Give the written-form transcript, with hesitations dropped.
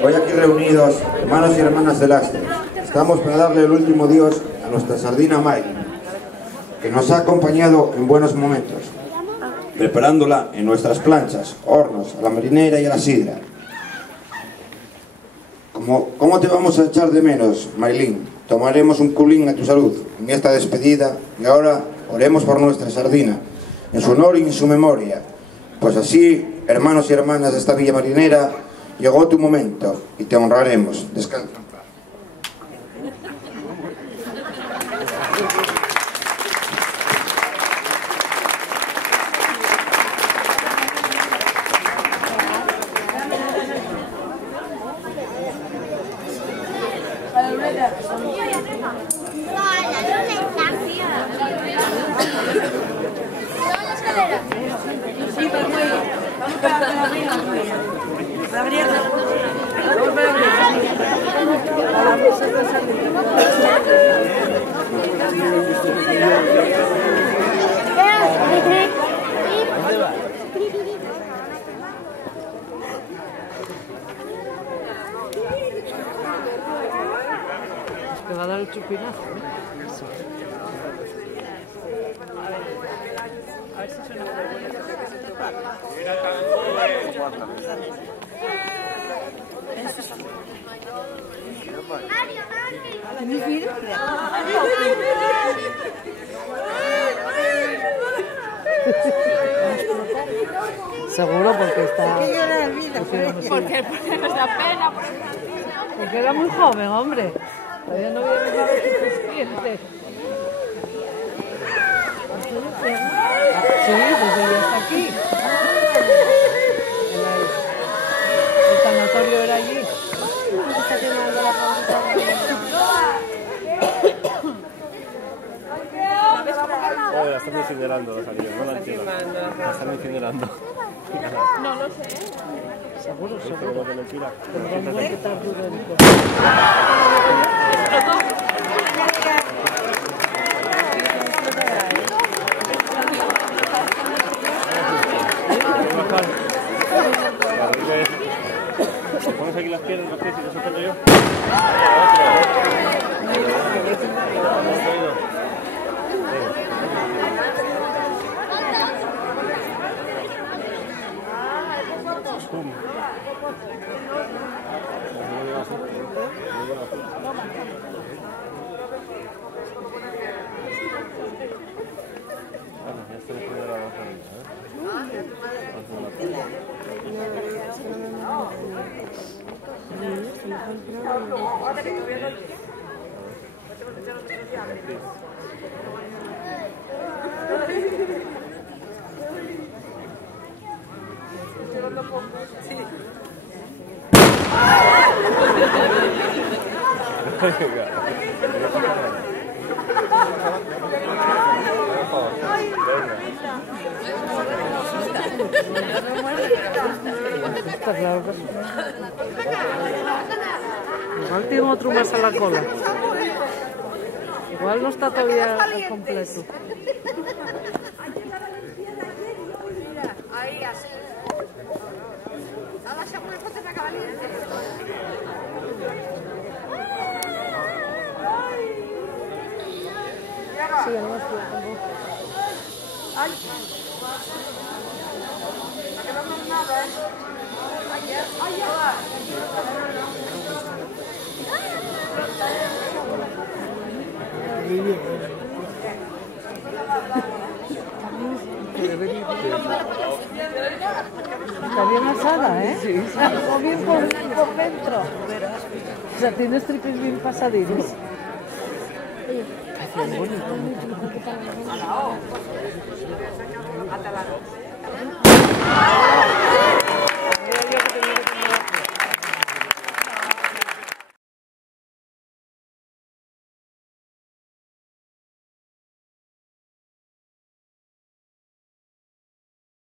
Hoy aquí reunidos, hermanos y hermanas del Lastre, estamos para darle el último adiós a nuestra sardina May, que nos ha acompañado en buenos momentos, preparándola en nuestras planchas, hornos, a la marinera y a la sidra. ¿Cómo te vamos a echar de menos, Marilín? Tomaremos un culín a tu salud en esta despedida y ahora oremos por nuestra sardina, en su honor y en su memoria. Pues así, hermanos y hermanas de esta villa marinera, llegó tu momento y te honraremos. Descansa. Te va a dar el chupinazo. A ver si suena. Seguro porque está... Porque nos da pena. Porque era muy joven, hombre. Todavía no había dejado sus dientes. Sí, pues ella está aquí. El tanatorio era allí. La están incinerando los anillos, no la entiendo. La están incinerando. No lo sé. Seguro, seguro. Seguro que mentira. Tendrán que estar duro el ¿Pones aquí las piernas, los pies y te sujeto yo? Igual tiene otro más a la cola. Igual no está todavía completo. Ahí, así. Ahora se puede hacer la caballera. Sí, no más Ay. Que no me nada, ¿eh? Ay, Está bien asada, ¿eh? Sí, sí. Está bien por dentro. O sea, tienes tripes bien pasaditos. Está bien bonito.